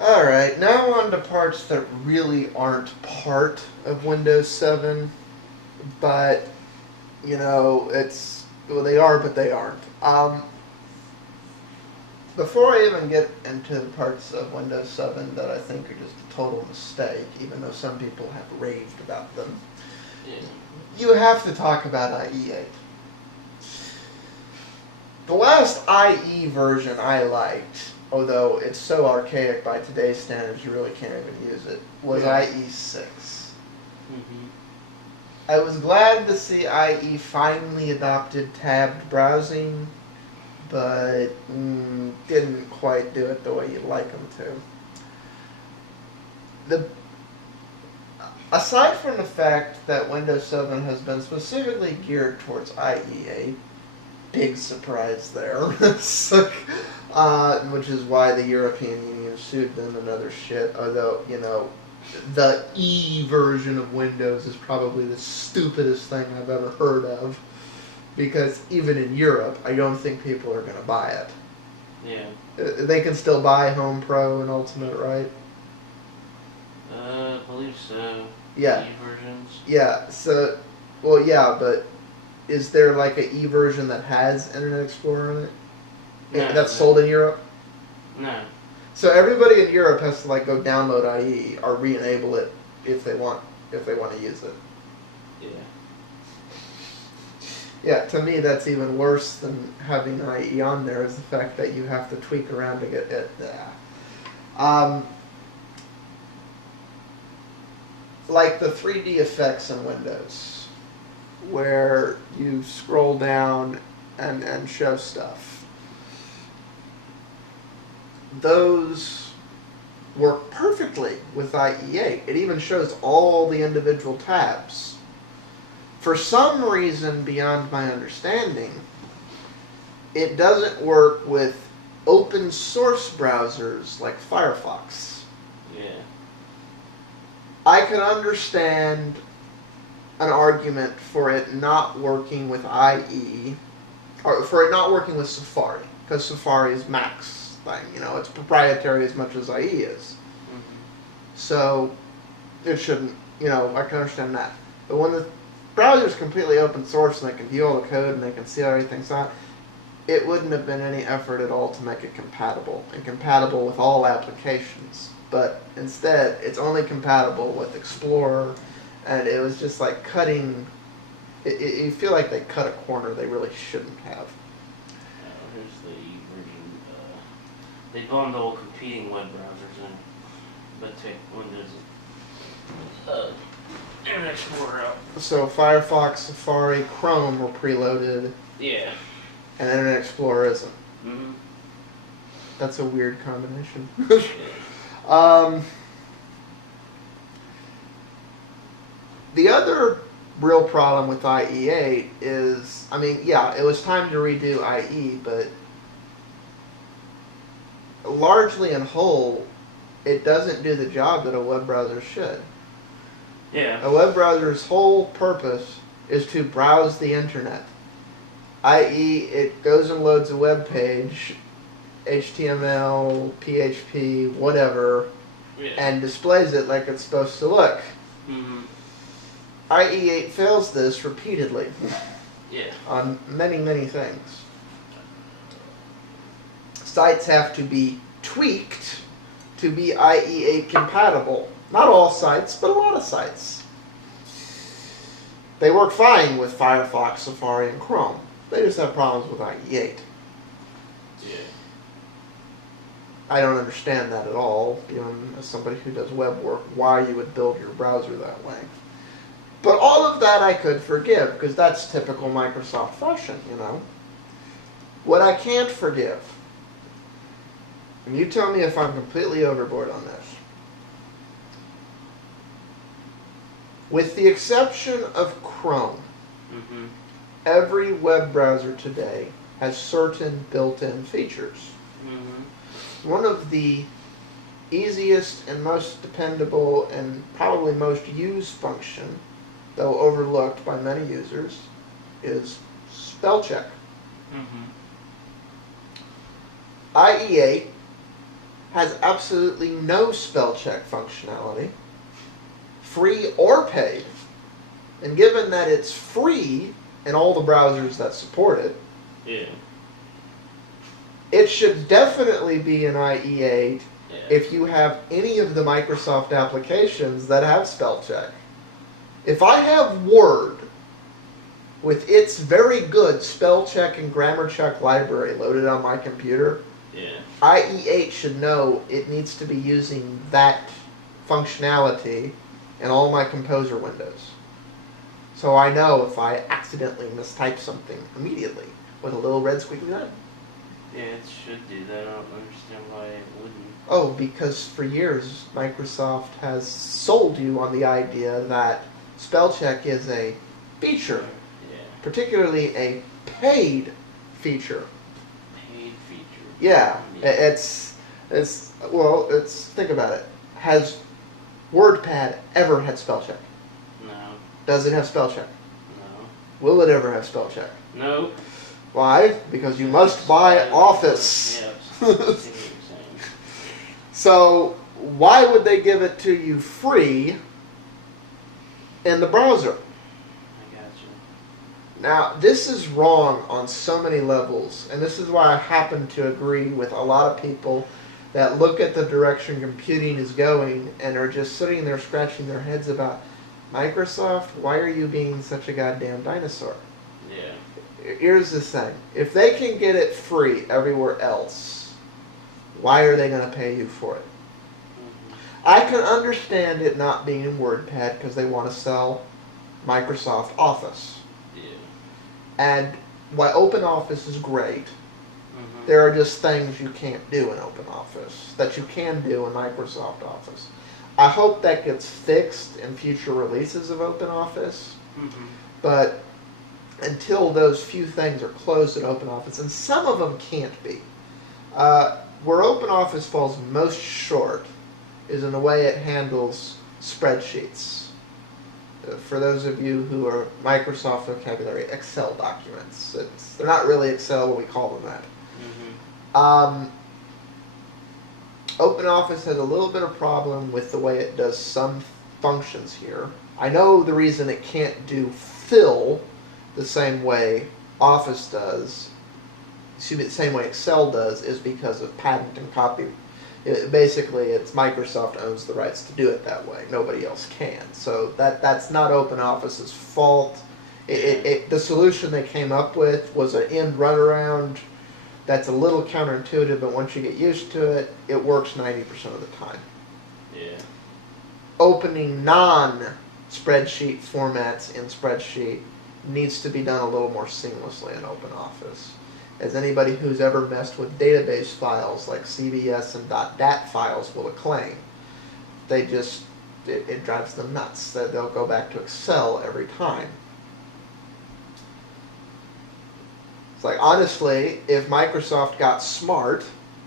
Alright, now on to parts that really aren't part of Windows 7, but, well, they are, but they aren't. Before I even get into the parts of Windows 7 that I think are just a total mistake, even though some people have raved about them, Yeah. you have to talk about IE8. The last IE version I liked, although it's so archaic by today's standards you really can't even use it, was IE6. Mm-hmm. I was glad to see IE finally adopted tabbed browsing, but didn't quite do it the way you'd like them to. Aside from the fact that Windows 7 has been specifically geared towards IE8, big surprise there. Which is why the European Union sued them and other shit. Although, the E version of Windows is probably the stupidest thing I've ever heard of. Because even in Europe, I don't think people are going to buy it. Yeah. They can still buy Home Pro and Ultimate, right? I believe so. Yeah. E versions. Yeah, so, well, yeah, but is there like an E version that has Internet Explorer in it? No, That's sold in Europe? No. So everybody in Europe has to like go download IE or re-enable it if they want to use it. Yeah. Yeah, to me that's even worse than having IE on there is the fact that you have to tweak around to get it. Like the 3D effects in Windows, where you scroll down and show stuff. Those work perfectly with IE8. It even shows all the individual tabs. For some reason beyond my understanding, it doesn't work with open source browsers like Firefox. Yeah. I can understand an argument for it not working with IE, or for it not working with Safari, because Safari is Mac's thing. It's proprietary as much as IE is. Mm-hmm. So it shouldn't. I can understand that. But when the browser's completely open source and they can view all the code and they can see how everything's on, it wouldn't have been any effort at all to make it compatible, and compatible with all applications. But instead, it's only compatible with Explorer, and it was just like cutting. You feel like they cut a corner they really shouldn't have. Here's the E version. They bundle competing web browsers in, but take Windows Internet Explorer out. So Firefox, Safari, Chrome were preloaded, Yeah. and Internet Explorer isn't. Mm-hmm. That's a weird combination. Yeah. The other real problem with IE8 is, it was time to redo IE, but largely in whole, it doesn't do the job that a web browser should. Yeah. A web browser's whole purpose is to browse the internet. I.e., it goes and loads a web page, HTML, PHP, whatever, Yeah. and displays it like it's supposed to look. Mm-hmm. IE8 fails this repeatedly. Yeah. On many, many things. Sites have to be tweaked to be IE8 compatible. Not all sites, but a lot of sites. They work fine with Firefox, Safari, and Chrome. They just have problems with IE8. Yeah. I don't understand that at all, as somebody who does web work, why you would build your browser that way. But all of that I could forgive, because that's typical Microsoft fashion, What I can't forgive, and you tell me if I'm completely overboard on this, with the exception of Chrome, Mm-hmm. every web browser today has certain built-in features. Mm-hmm. One of the easiest and most dependable and probably most used function, though overlooked by many users, is spell check. Mm-hmm. IE8 has absolutely no spell check functionality, free or paid. And given that it's free in all the browsers that support it, Yeah. it should definitely be an IE8 Yeah. if you have any of the Microsoft applications that have spell check. If I have Word with its very good spell check and grammar check library loaded on my computer, Yeah. IE8 should know it needs to be using that functionality in all my Composer windows. So I know if I accidentally mistype something immediately with a little red squiggly line. Yeah, it should do that. I don't understand why it wouldn't. Oh, because for years Microsoft has sold you on the idea that spell check is a feature, Yeah. particularly a paid feature. Paid feature. Yeah, it's think about it. Has WordPad ever had spell check? No. Does it have spell check? No. Will it ever have spell check? No. Why? Because you must buy Office. Yeah, I see what you're saying. So why would they give it to you free in the browser? I got you. Now, this is wrong on so many levels, and this is why I happen to agree with a lot of people that look at the direction computing is going and are just sitting there scratching their heads about, Microsoft, why are you being such a goddamn dinosaur? Yeah. Here's the thing. If they can get it free everywhere else, why are they going to pay you for it? Mm-hmm. I can understand it not being in WordPad because they want to sell Microsoft Office. Yeah. And while OpenOffice is great, Mm-hmm. there are just things you can't do in OpenOffice that you can do in Microsoft Office. I hope that gets fixed in future releases of OpenOffice, Mm-hmm. but until those few things are closed in OpenOffice, and some of them can't be. Where OpenOffice falls most short is in the way it handles spreadsheets. For those of you who are Microsoft vocabulary, Excel documents. They're not really Excel, but we call them that. Mm-hmm. OpenOffice has a little bit of problem with the way it does some functions here. I know the reason it can't do fill the same way Office does, the same way Excel does, is because of patent and copy. Basically, it's Microsoft owns the rights to do it that way. Nobody else can. So that's not OpenOffice's fault. The solution they came up with was an end runaround that's a little counterintuitive, but once you get used to it, it works 90% of the time. Yeah. Opening non-spreadsheet formats in Spreadsheet needs to be done a little more seamlessly in OpenOffice. As anybody who's ever messed with database files like CBS and .dat files will acclaim, it drives them nuts. They'll go back to Excel every time. It's like, honestly, if Microsoft got smart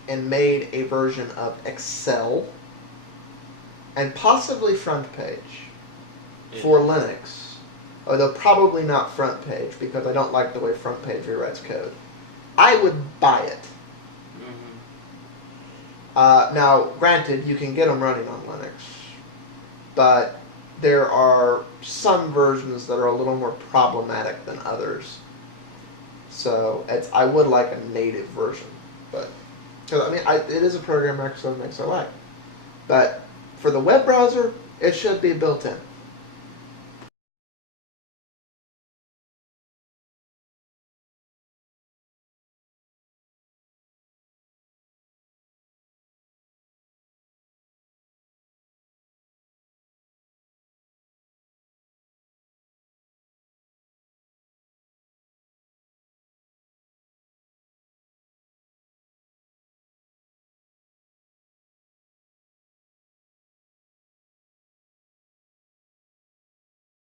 and made a version of Excel and possibly front page for Linux, although probably not front page because I don't like the way front page rewrites code, I would buy it. Mm-hmm. Now, granted, you can get them running on Linux, but there are some versions that are a little more problematic than others. So I would like a native version, but it is a program Microsoft makes I like. But for the web browser, it should be built in.